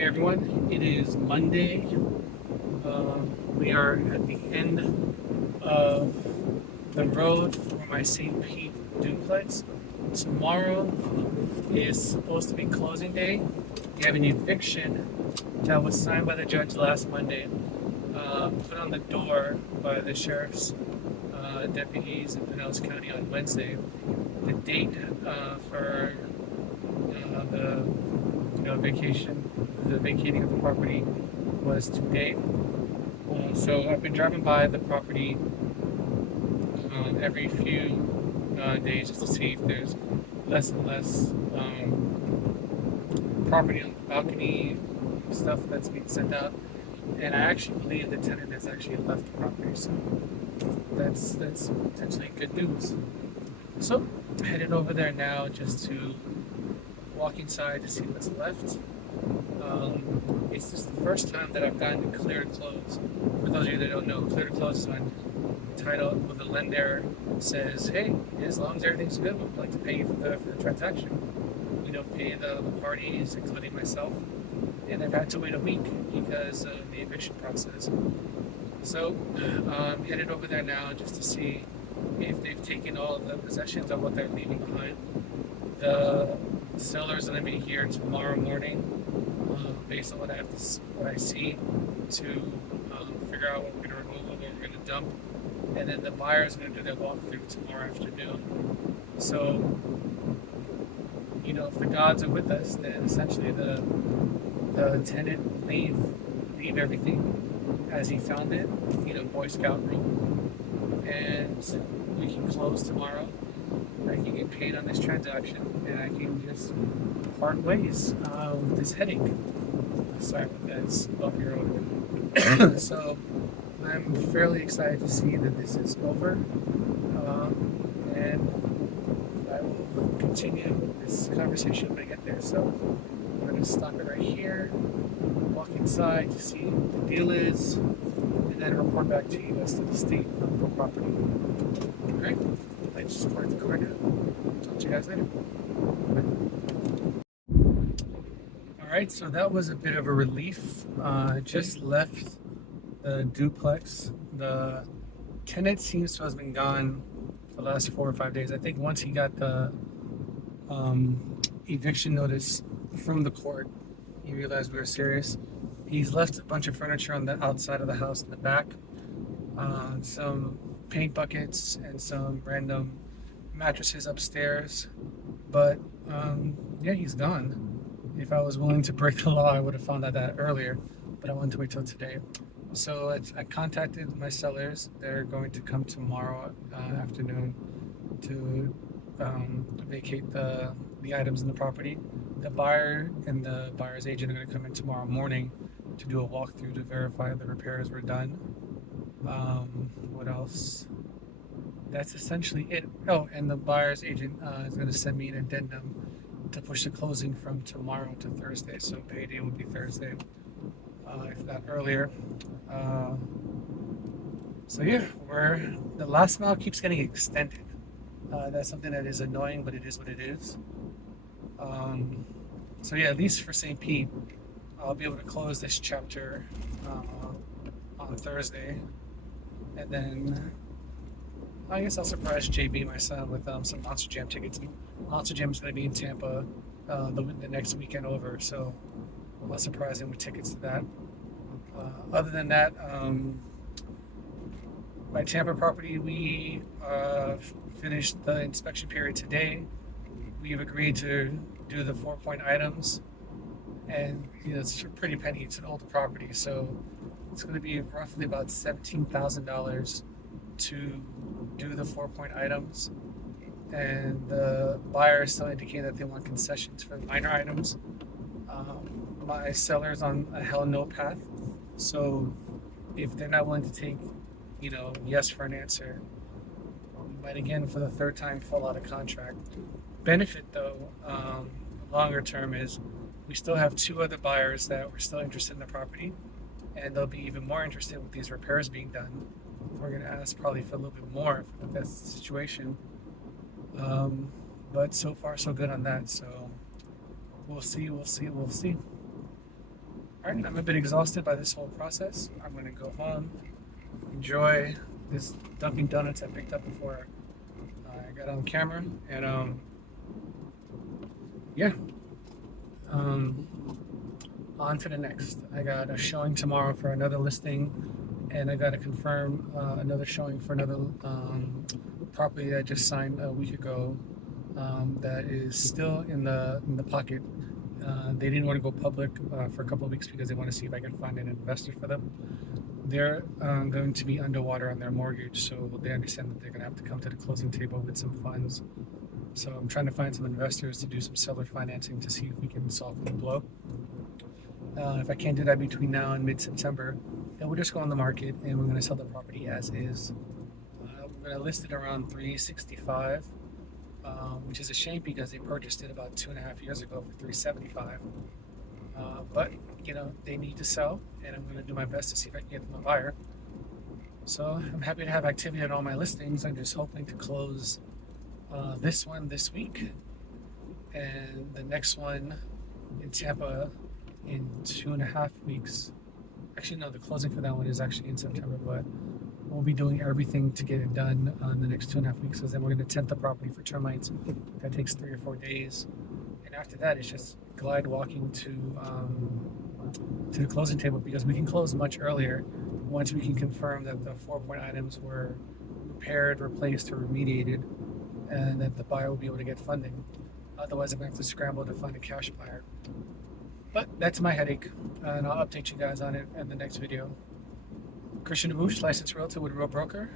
Hey everyone, it is Monday. We are at the end of the road for my St. Pete duplex. Tomorrow is supposed to be closing day. We have an eviction that was signed by the judge last Monday, put on the door by the sheriff's deputies in Pinellas County on Wednesday. The date for the the vacating of the property was today. So I've been driving by the property every few days just to see if there's less and less property on the balcony stuff that's being sent out. And I actually believe the tenant has actually left the property, so that's potentially good news. So headed over there now just to walk inside to see what's left. It's just the first time that I've gotten to clear to close. For those of you that don't know, clear to close is when the lender says, "Hey, as long as everything's good, we'd like to pay you for the transaction." We don't pay the parties, including myself, and I've had to wait a week because of the eviction process. So I'm headed over there now just to see if they've taken all of the possessions of what they're leaving behind. The seller's going to be here tomorrow morning, based on what I see, to figure out what we're going to remove and what we're going to dump, and then the buyer's going to do their walkthrough tomorrow afternoon. So, if the gods are with us, then essentially the tenant leave everything as he found it, Boy Scout rule, and we can close tomorrow. I can get paid on this transaction, and I can just part ways with this headache. Sorry about that, it's 12-year-old. So I'm fairly excited to see that this is over, and I will continue this conversation when I get there. So I'm going to stop it right here, walk inside to see what the deal is, and then report back to you as to the state of the property. All right, let's just park the car now. Talk to you guys later. All right, so that was a bit of a relief. Just left the duplex. The tenant seems to have been gone for the last 4 or 5 days. I think once he got the eviction notice from the court, he realized we were serious. He's left a bunch of furniture on the outside of the house in the back, some paint buckets and some random mattresses upstairs. But yeah, he's gone. If I was willing to break the law, I would have found out that earlier, but I wanted to wait till today. So I contacted my sellers. They're going to come tomorrow afternoon to vacate the items in the property. The buyer and the buyer's agent are going to come in tomorrow morning to do a walkthrough to verify the repairs were done. What else? That's essentially it. Oh, and the buyer's agent is going to send me an addendum to push the closing from tomorrow to Thursday. So payday would be Thursday, if not earlier. So yeah, the last mile keeps getting extended. That's something that is annoying, but it is what it is. So yeah, at least for St. Pete, I'll be able to close this chapter on Thursday, and then I guess I'll surprise JB, my son, with some Monster Jam tickets. Monster Jam is going to be in Tampa the next weekend over, so I'll surprise him with tickets to that. Other than that, my Tampa property, we finished the inspection period today. We've agreed to do the 4-point items, and it's a pretty penny. It's an older property, so it's going to be roughly about $17,000 to do the 4-point items, and the buyer is still indicating that they want concessions for the minor items. My seller's on a hell no path, so if they're not willing to take yes for an answer, we might again for the third time fall out of contract. Benefit though, longer term, is we still have 2 other buyers that were still interested in the property, and they'll be even more interested with these repairs being done. We're going to ask probably for a little bit more if that's the situation. But so far so good on that. So we'll see. All right, I'm a bit exhausted by this whole process. I'm gonna go home, enjoy this Dunkin' Donuts I picked up before I got on camera, and yeah, um, on to the next. I got a showing tomorrow for another listing, and I got to confirm another showing for another property that I just signed a week ago. That is still in the pocket. They didn't want to go public for a couple of weeks because they want to see if I can find an investor for them. They're going to be underwater on their mortgage, so they understand that they're going to have to come to the closing table with some funds. So I'm trying to find some investors to do some seller financing to see if we can soften the blow. If I can't do that between now and mid-September, then we'll just go on the market and we're going to sell the property as is. We're going to list it around 365, which is a shame because they purchased it about 2.5 years ago for 375. But you know they need to sell, and I'm going to do my best to see if I can get them a buyer. So I'm happy to have activity on all my listings. I'm just hoping to close this one this week, and the next one in Tampa in 2.5 weeks. Actually, no, the closing for that one is actually in September, but we'll be doing everything to get it done in the next 2.5 weeks. Because then we're going to tent the property for termites. That takes 3 or 4 days, and after that, it's just glide walking to the closing table because we can close much earlier once we can confirm that the 4-point items were repaired, replaced, or remediated, and that the buyer will be able to get funding. Otherwise, I'm going to have to scramble to find a cash buyer. But that's my headache, and I'll update you guys on it in the next video. Christian Abouche, licensed realtor with Real Broker.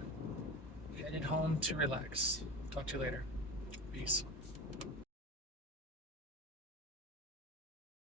Headed home to relax. Talk to you later. Peace.